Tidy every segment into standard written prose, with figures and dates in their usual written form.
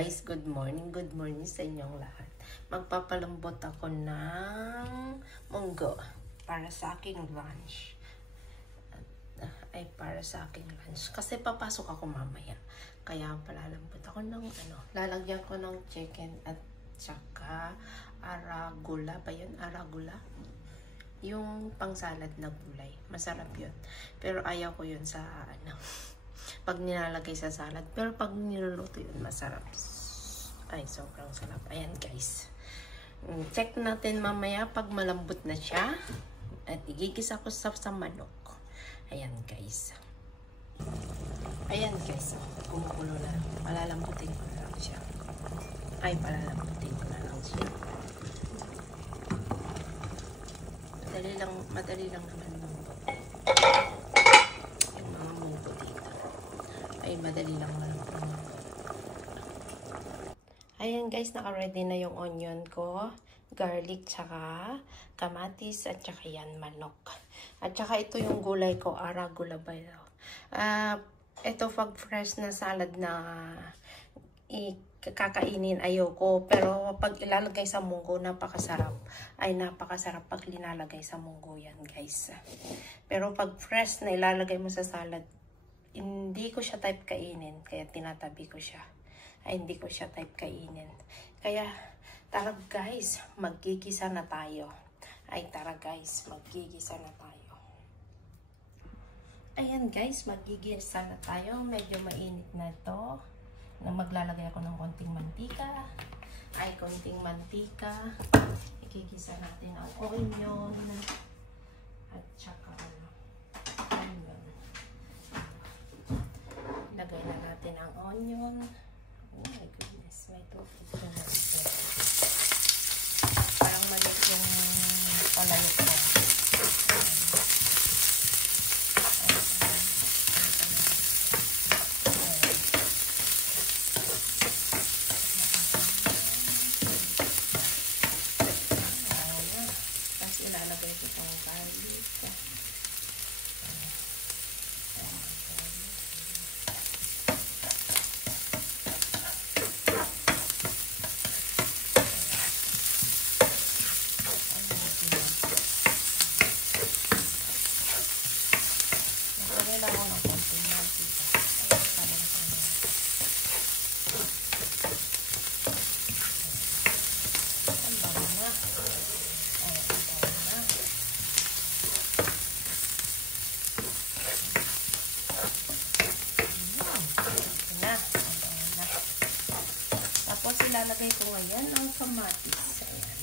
Guys, good morning sa inyong lahat. Magpapalambot ako ng munggo para sa aking lunch. Para sa aking lunch. Kasi papasok ako mamaya. Kaya palalambot ako ng lalagyan ko ng chicken at saka arugula ba yun? Arugula? Yung pang-salad na gulay. Masarap yun. Pero ayaw ko yun sa pag nilalagay sa salad. Pero pag niluluto yun, masarap. Ay, sobrang sarap. Ayan, guys. Check natin mamaya pag malambot na siya. At igigisa ko sa manok. Ayan, guys. Ayan, guys. Kumukulo na. Palalambutin ko na lang siya. Palalambutin ko na lang siya. Madali lang naman munggo. Yung mga munggo dito. Madali lang naman. Ayan, guys. Naka-ready na yung onion ko. Garlic, tsaka kamatis, at tsaka yan, manok. At tsaka ito yung gulay ko, arugula ba yun? Ito pag fresh na salad na kakainin ayoko, pero pag ilalagay sa munggo, napakasarap. Napakasarap pag linalagay sa munggo yan, guys. Pero pag fresh na ilalagay mo sa salad, hindi ko siya type kainin, kaya tinatabi ko siya. Hindi ko siya type kainin. Kaya, tara guys, magigisa na tayo. Tara guys, magigisa na tayo. Ayan guys, magigisa na tayo. Medyo mainit na ito. Maglalagay ako ng konting mantika. Konting mantika. Igigisa natin ang onion. At saka onion. Lagay na natin ang onion. Oh my goodness, may tubig na ito. Parang maliit yung palalok ko. Tapos ilalagay ko pang garlic. Tapos ilalagay ko ngayon ang kamatis. Ayan.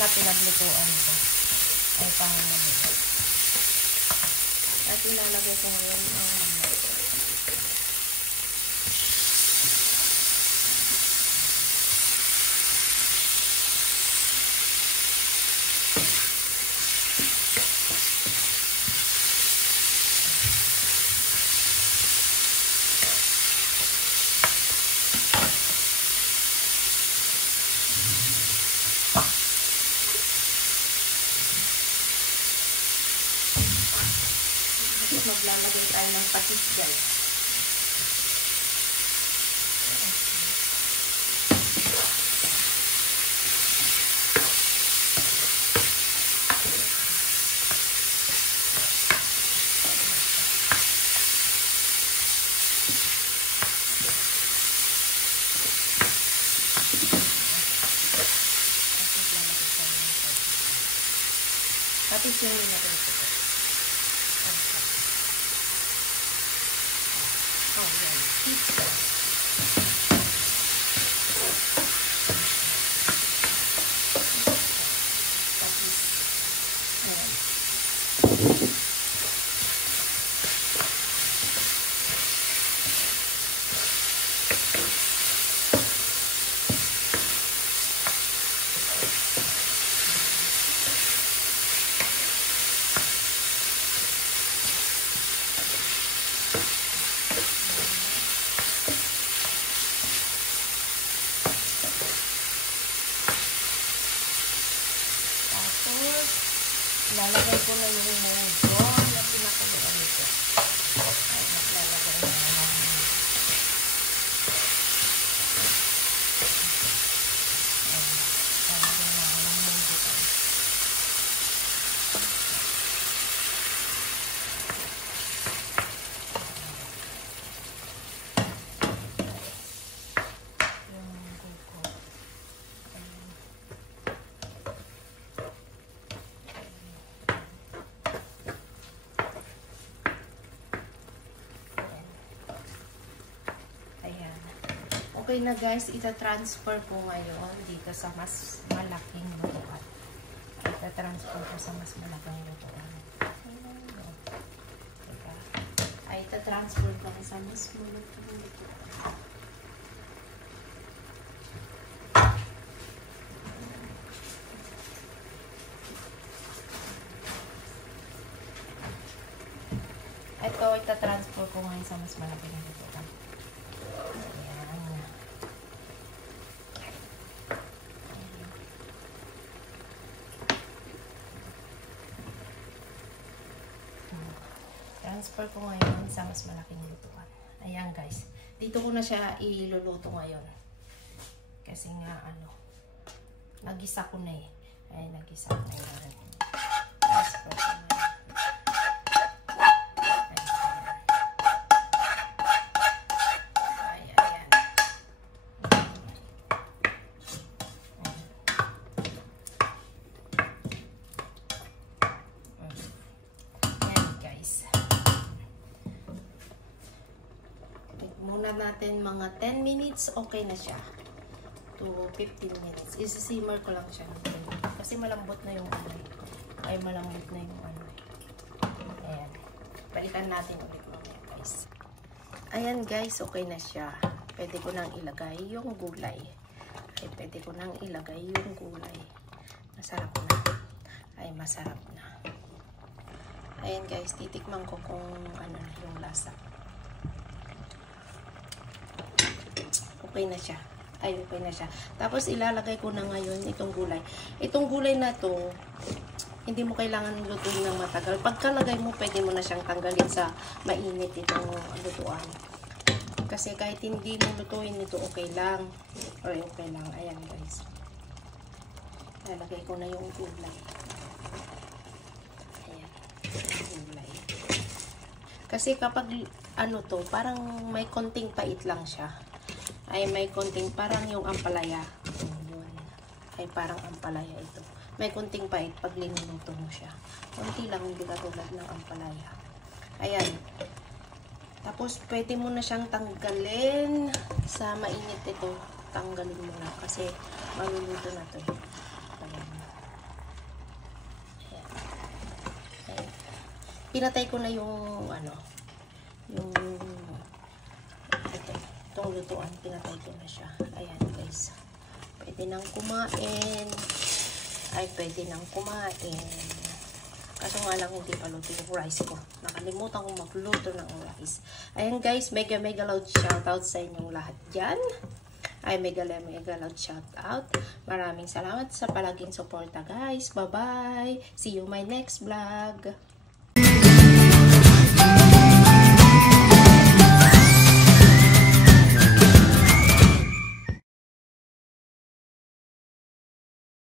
Na pinaglutuan ko ay pangalit. At ilalagay ko ngayon ang manok. Maglalagay tayo ng patis, guys. Tapos yung nilagay ko. Oh, yan. Pizza. Tapos, ayan. Lalagay ko na yung mango na pinakaluan nito. Ay, maglalagay na lang. Lalagay na lang ng mango. Yung mango ko. Okay na guys, ita-transfer ko ngayon dito sa mas malaking lutuan. Ita-transfer ko sa mas malaking lutuan. Ay, ita-transfer ko sa mas malaking lutuan. Ito, ita-transfer ko ngayon sa mas malaking lutuan. Transfer ko ngayon sa mas malaking lutuan. Ayan guys. Dito ko na siya iluluto ngayon. Kasi nga nagisa ko na eh. Ay, nagisa ko na yun. Transfer ko na yun. Muna natin mga 10 minutes, okay na siya. To 15 minutes. Isi-simmer ko lang siya. Kasi malambot na yung ay malambot na yung Ayan. Balikan natin ulit mamaya guys. Ayan guys, okay na siya. Pwede ko nang ilagay yung gulay. Ay, pwede ko nang ilagay yung gulay. Masarap na. Ay, masarap na. Ayan guys, titikman ko kung yung lasa. Okay na siya. Ay, okay na siya. Tapos, ilalagay ko na ngayon itong gulay. Itong gulay na to, hindi mo kailangan lutuin ng matagal. Pagkalagay mo, pwede mo na siyang tanggalin sa mainit itong lutuan. Kasi kahit hindi mo lutuin ito, okay lang. Or okay lang. Ayan, guys. Ilalagay ko na yung gulay. Ayan. Gulay. Kasi kapag, parang may konting pait lang siya. Ay may konting parang yung ampalaya. Yun. Ay parang ampalaya ito. May konting pait pag linuluto mo siya. Konti lang, hindi katulad ng ampalaya. Ayan. Tapos pwede mo na siyang tanggalin sa mainit ito. Tanggalin mo na kasi maluluto na ito. Ayan. Ayan. Ayan. Pinatay ko na yung itong lutuan, pinatay ko na siya. Ayan guys. Pwede nang kumain. Ay, pwede nang kumain. Kaso nga lang hindi pa luto yung rice ko. Nakalimutan kong magluto ng rice. Ayan guys, mega loud shoutout sa inyong lahat dyan. Ay, mega loud shoutout. Maraming salamat sa palaging suporta guys. Bye bye. See you my next vlog.